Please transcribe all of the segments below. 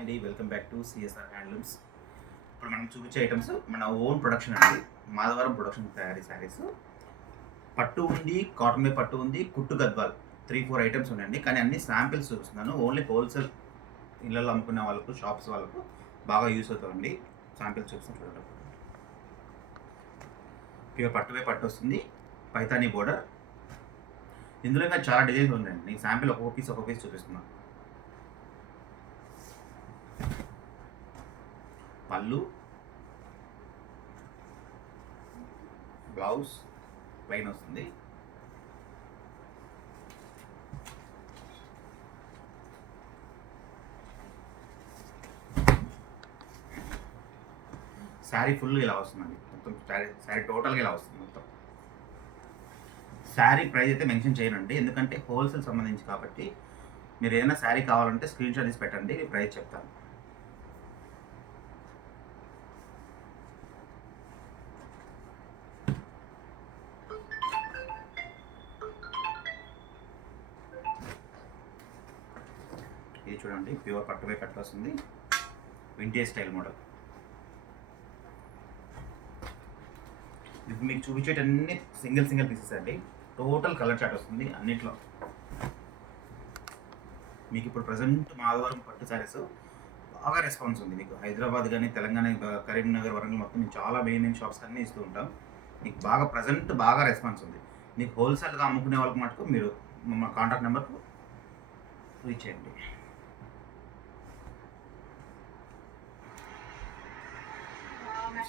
అండి, welcome back to CSR handlooms. ఇప్పుడు మనం చూపించే ఐటమ్స్ మన ఓన్ ప్రొడక్షన్ అండి. మాధవరం ప్రొడక్షన్ తయారీ శారీస్. పట్టు ఉంది, కాటన్ మీద పట్టు ఉంది, కుట్టు గద్వాల్ 3-4 ఐటమ్స్ ఉన్నాయండి. కానీ అన్ని శాంపిల్స్ చూపిస్తున్నాను. ఓన్లీ హోల్సేల్ ఇళ్ళల్లో అమ్ముకునే వాళ్ళకు, షాప్స్ వాళ్ళకు బాగా యూస్ అవుతాయండి. శాంపిల్స్ చూపిస్తాను చూడండి. ప్యూర్ పట్టువే పట్టు వస్తుంది, పైతానీ బోర్డర్. ఇందులో ఇంకా చాలా డిజైన్స్ ఉన్నాయండి. నేను శాంపిల్ ఒక్కొక్క పీస్ చూపిస్తున్నాను. పళ్ళు, బ్లౌజ్ ప్లెయిన్ వస్తుంది. శారీ ఫుల్ ఇలా వస్తుందండి. మొత్తం శారీ టోటల్గా ఇలా వస్తుంది. మొత్తం శారీ ప్రైస్ అయితే మెన్షన్ చేయనండి, ఎందుకంటే హోల్సేల్ సంబంధించి కాబట్టి. మీరు ఏదైనా శారీ కావాలంటే స్క్రీన్ షాట్ తీసి పెట్టండి, ప్రైస్ చెప్తాను. ఇది చూడండి, ప్యూర్ పట్టుపై కట్ వస్తుంది, వింటేజ్ స్టైల్ మోడల్. ఇప్పుడు మీకు చూపించేటన్ని సింగిల్ పీసెస్ అండి. టోటల్ కలర్ చార్ట్ వస్తుంది అన్నిట్లో. మీకు ఇప్పుడు ప్రజెంట్ మాధవరం పట్టు శారీస్ బాగా రెస్పాన్స్ ఉంది. మీకు హైదరాబాద్ కానీ, తెలంగాణ, కరీంనగర్, వరంగల్ మొత్తం మేము చాలా మెయిన్ షాప్స్ అన్నీ ఇస్తూ ఉంటాం. మీకు బాగా ప్రజెంట్ బాగా రెస్పాన్స్ ఉంది. మీకు హోల్సేల్గా అమ్ముకునే వాళ్ళకి మటుకు మీరు మా కాంటాక్ట్ నెంబర్కు రీచ్ చేయండి.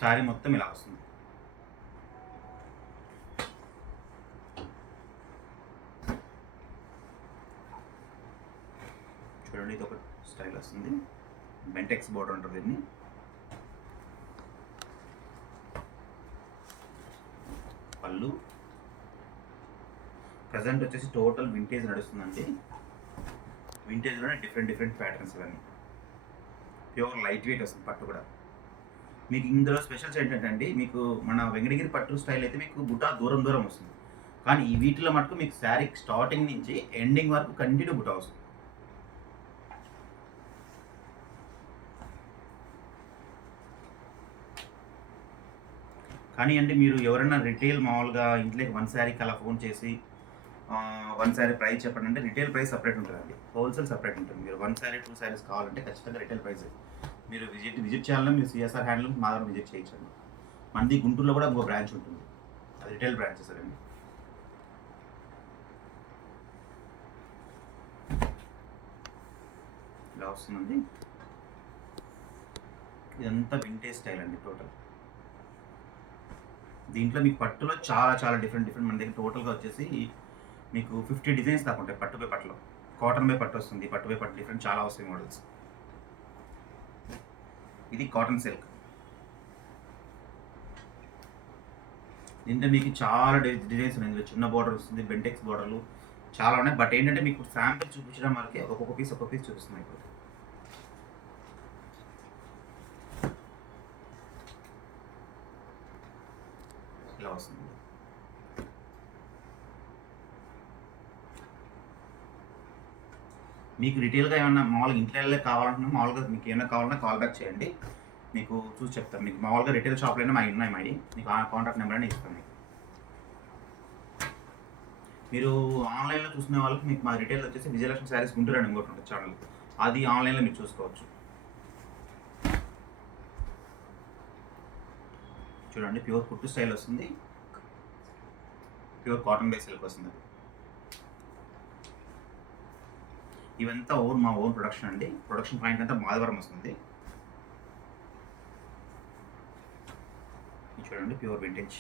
శారీ మొత్తం ఇలా వస్తుంది. చూడండి, ఇది ఒక స్టైల్ వస్తుంది. బెంటెక్స్ బోర్డర్ ఉంటుంది. దీన్ని పళ్ళు ప్రజెంట్ వచ్చేసి టోటల్ వింటేజ్ నడుస్తుందండి. వింటేజ్లోనే డిఫరెంట్ ప్యాటర్న్స్ ఇవన్నీ. ప్యూర్ లైట్ వెయిట్ వస్తుంది పట్టు కూడా. మీకు ఇందులో స్పెషల్స్ ఏంటంటే అండి, మీకు మన వెంకటగిరి పట్టు స్టైల్ అయితే మీకు బుటా దూరం వస్తుంది. కానీ ఈ వీటిలో మటుకు మీకు శారీ స్టార్టింగ్ నుంచి ఎండింగ్ వరకు కంటిన్యూ బుటా వస్తుంది. కానీ అండి, మీరు ఎవరైనా రిటైల్ మామూలుగా ఇంట్లోకి 1 శారీకి అలా ఫోన్ చేసి 1 శారీ ప్రైస్ చెప్పండి అంటే రిటైల్ ప్రైస్ సపరేట్ ఉంటుందండి, హోల్సేల్ సపరేట్ ఉంటుంది. మీరు 1 శారీ 2 శారీస్ కావాలంటే ఖచ్చితంగా రిటైల్ ప్రైస్. మీరు విజిట్ చేయాలన్నా మీరు సిఎస్ఆర్ హ్యాండ్లూమ్ మాధవరం విజిట్ చేయొచ్చండి. మనది గుంటూరులో కూడా ఇంకో బ్రాంచ్ ఉంటుంది, అది రిటైల్ బ్రాంచెస్ అండి. ఇలా వస్తుందండి. ఇదంతా వింటేజ్ స్టైల్ అండి టోటల్. దీంట్లో మీకు పట్టులో చాలా డిఫరెంట్ మన దగ్గర టోటల్గా వచ్చేసి మీకు 50 డిజైన్స్ దాకా ఉంటాయి. పట్టుపై పట్టులో కాటన్ బై పట్టు వస్తుంది, పట్టుపై పట్టు డిఫరెంట్ చాలా వస్తాయి మోడల్స్. ఇది కాటన్ సిల్క్. దీంట్లో మీకు చాలా డిజైన్స్ ఉన్నాయి. ఇందులో చిన్న బార్డర్ వస్తుంది, బెంటెక్స్ బార్డర్లు చాలా ఉన్నాయి. బట్ ఏంటంటే మీకు శాంపిల్ చూపించడం వరకే ఒక్కొక్క పీస్ చూపిస్తున్నాయి. ఇప్పుడు ఇలా వస్తుంది. మీకు రిటైల్గా ఏమన్నా మామూలుగా ఇంట్లో కావాలంటున్నా, మామూలుగా మీకు ఏమైనా కావాలన్నా కాల్ బ్యాక్ చేయండి, మీకు చూసి చెప్తాను. మీకు మామూలుగా రిటైల్ షాప్లో అయినా ఉన్నాయి మాది, మీకు ఆ కాంటాక్ట్ నెంబర్ అయినా ఇస్తాను. మీకు మీరు ఆన్లైన్లో చూసుకునే వాళ్ళకి మీకు మా రిటైల్ వచ్చేసి విజయలక్ష్మి శారీస్ గుంటూరు అని ఇంకోటి ఉంటుంది ఛానల్, అది ఆన్లైన్లో మీరు చూసుకోవచ్చు. చూడండి, ప్యూర్ కుట్టు స్టైల్ వస్తుంది, ప్యూర్ కాటన్ బేస్ సిల్క్ వస్తుంది. ఇవంతా మా ఓన్ ప్రొడక్షన్ అండి. ప్రొడక్షన్ పాయింట్ అంతా మాధవరం వస్తుంది. చూడండి, ప్యూర్ వింటేజ్.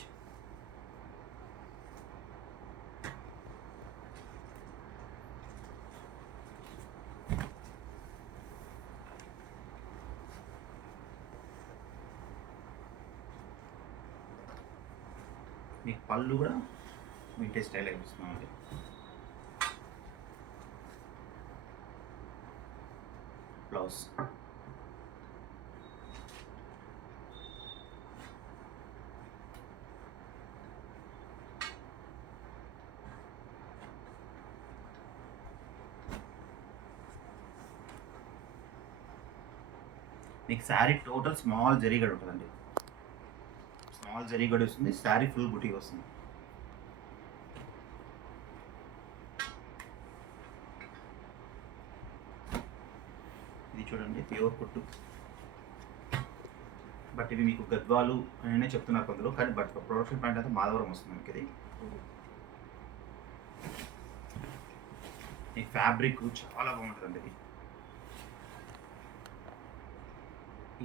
మీకు పళ్ళు కూడా వింటేజ్ స్టైల్ అయిపోతున్నామండి. బ్లౌజ్ మీకు శారీ టోటల్ స్మాల్ జరీ గడి ఉంటుందండి. స్మాల్ జరీ గడి వస్తుంది, శారీ ఫుల్ బుటీ వస్తుంది. ఇది చూడండి ప్యూర్ కుట్టు. బట్ ఇవి మీకు గద్వాలు అనే చెప్తున్నారు కొందరు, కానీ బట్ ప్రొడక్షన్ పాయింట్ అయితే మాధవరం వస్తుంది మీకు. ఇది ఈ ఫ్యాబ్రిక్ చాలా బాగుంటుందండి. ఇది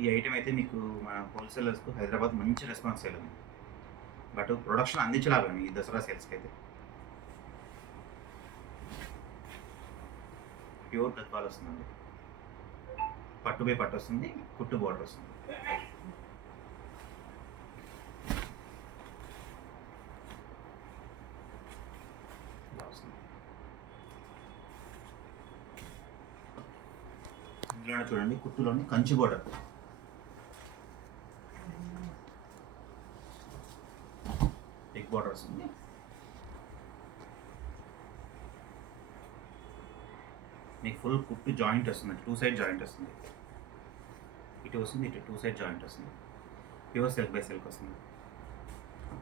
ఈ ఐటెం అయితే మీకు మన హోల్సేలర్స్కు హైదరాబాద్ మంచి రెస్పాన్స్ వెళ్ళింది. బట్ ప్రొడక్షన్ అందించలేము ఈ దసరా సేల్స్కి అయితే. ప్యూర్ గద్వాలు వస్తుందండి, పట్టు బై పట్టు వస్తుంది, కుట్టు బోర్డర్ వస్తుంది. ఇందులోనే చూడండి కుట్టులోని కంచి బోర్డర్, బిగ్ బోర్డర్ వస్తుంది. మీకు ఫుల్ కుట్టు జాయింట్ వస్తుంది, 2 సైడ్ జాయింట్ వస్తుంది. ఇటు వస్తుంది, ఇటు 2 సైడ్ జాయింట్ వస్తుంది. ప్యూర్ సిల్క్ బై సిల్క్ వస్తుంది.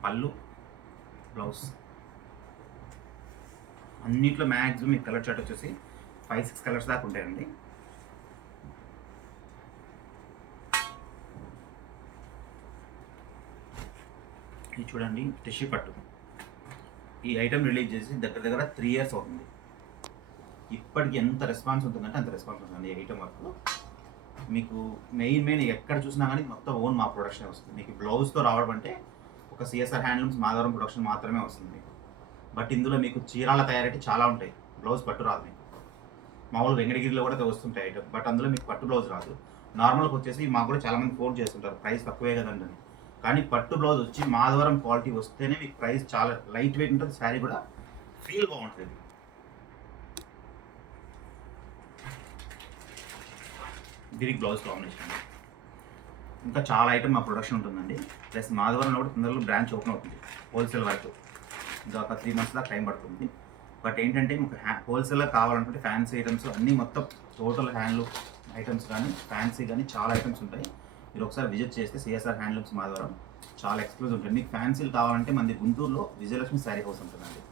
పళ్ళు, బ్లౌజ్ అన్నిట్లో మ్యాక్సిమం మీకు కలర్ చార్ట్ వచ్చేసి 5-6 కలర్స్ దాకా ఉంటాయండి. ఇది చూడండి టిష్యూ పట్టు. ఈ ఐటెం రిలీజ్ చేసి దగ్గర 3 ఇయర్స్ అవుతుంది. ఇప్పటికి ఎంత రెస్పాన్స్ ఉంటుందంటే అంత రెస్పాన్స్ ఉంటుంది. ఈ ఐటెం వరకు మీకు మెయిన్ ఎక్కడ చూసినా కానీ మొత్తం ఓన్ మా ప్రొడక్షన్ వస్తుంది. మీకు బ్లౌజ్తో రావడం అంటే ఒక సిఎస్ఆర్ హ్యాండ్లూమ్స్ మాధవరం ప్రొడక్షన్ మాత్రమే వస్తుంది మీకు. బట్ ఇందులో మీకు చీరాల తయారీ చాలా ఉంటాయి, బ్లౌజ్ పట్టు రాదు మీకు. మామూలు వెంకటగిరిలో కూడా వస్తుంటాయి ఐటమ్, బట్ అందులో మీకు పట్టు బ్లౌజ్ రాదు. నార్మల్గా వచ్చేసి మాకు కూడా చాలామంది ఫోన్ చేస్తుంటారు ప్రైస్ తక్కువే కదండి. కానీ పట్టు బ్లౌజ్ వచ్చి మాధవరం క్వాలిటీ వస్తేనే మీకు ప్రైస్ చాలా లైట్ వెయిట్ ఉంటుంది, శారీ కూడా ఫీల్ బాగుంటుంది. దీనికి బ్లౌజ్ కాంబినేషన్ ఇంకా చాలా ఐటమ్ మా ప్రొడక్షన్ ఉంటుందండి. ప్లస్ మాధవరంలో కూడా తొందరలో బ్రాంచ్ ఓపెన్ అవుతుంది హోల్సేల్ వరకు. ఇంకా ఒక 3 months దాకా టైం పడుతుంది. బట్ ఏంటంటే మీకు హోల్సేల్లో కావాలనుకుంటే ఫ్యాన్సీ ఐటమ్స్ అన్నీ మొత్తం టోటల్ హ్యాండ్లూమ్ ఐటమ్స్ కానీ ఫ్యాన్సీ కానీ చాలా ఐటమ్స్ ఉంటాయి. మీరు ఒకసారి విజిట్ చేస్తే సిఎస్ఆర్ హ్యాండ్లూమ్స్ మాధవరం చాలా ఎక్స్క్లూజివ్ ఉంటుంది. మీకు ఫ్యాన్సీలు కావాలంటే మనది గుంటూరులో విజయలక్ష్మి శారీ హౌస్ ఉంటుందండి.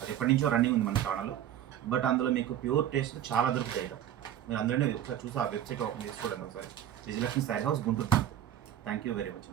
అది ఎప్పటి నుంచో రన్నింగ్ ఉంది మన ఛానల్. బట్ అందులో మీకు ప్యూర్ టేస్ట్ చాలా దొరుకుతాయి. మీరు అందులోనే ఒకసారి చూసి ఆ వెబ్సైట్ ఓపెన్ చేసి చూడండి ఒకసారి. Vijayalakshmi sari house Guntur. Thank you very much.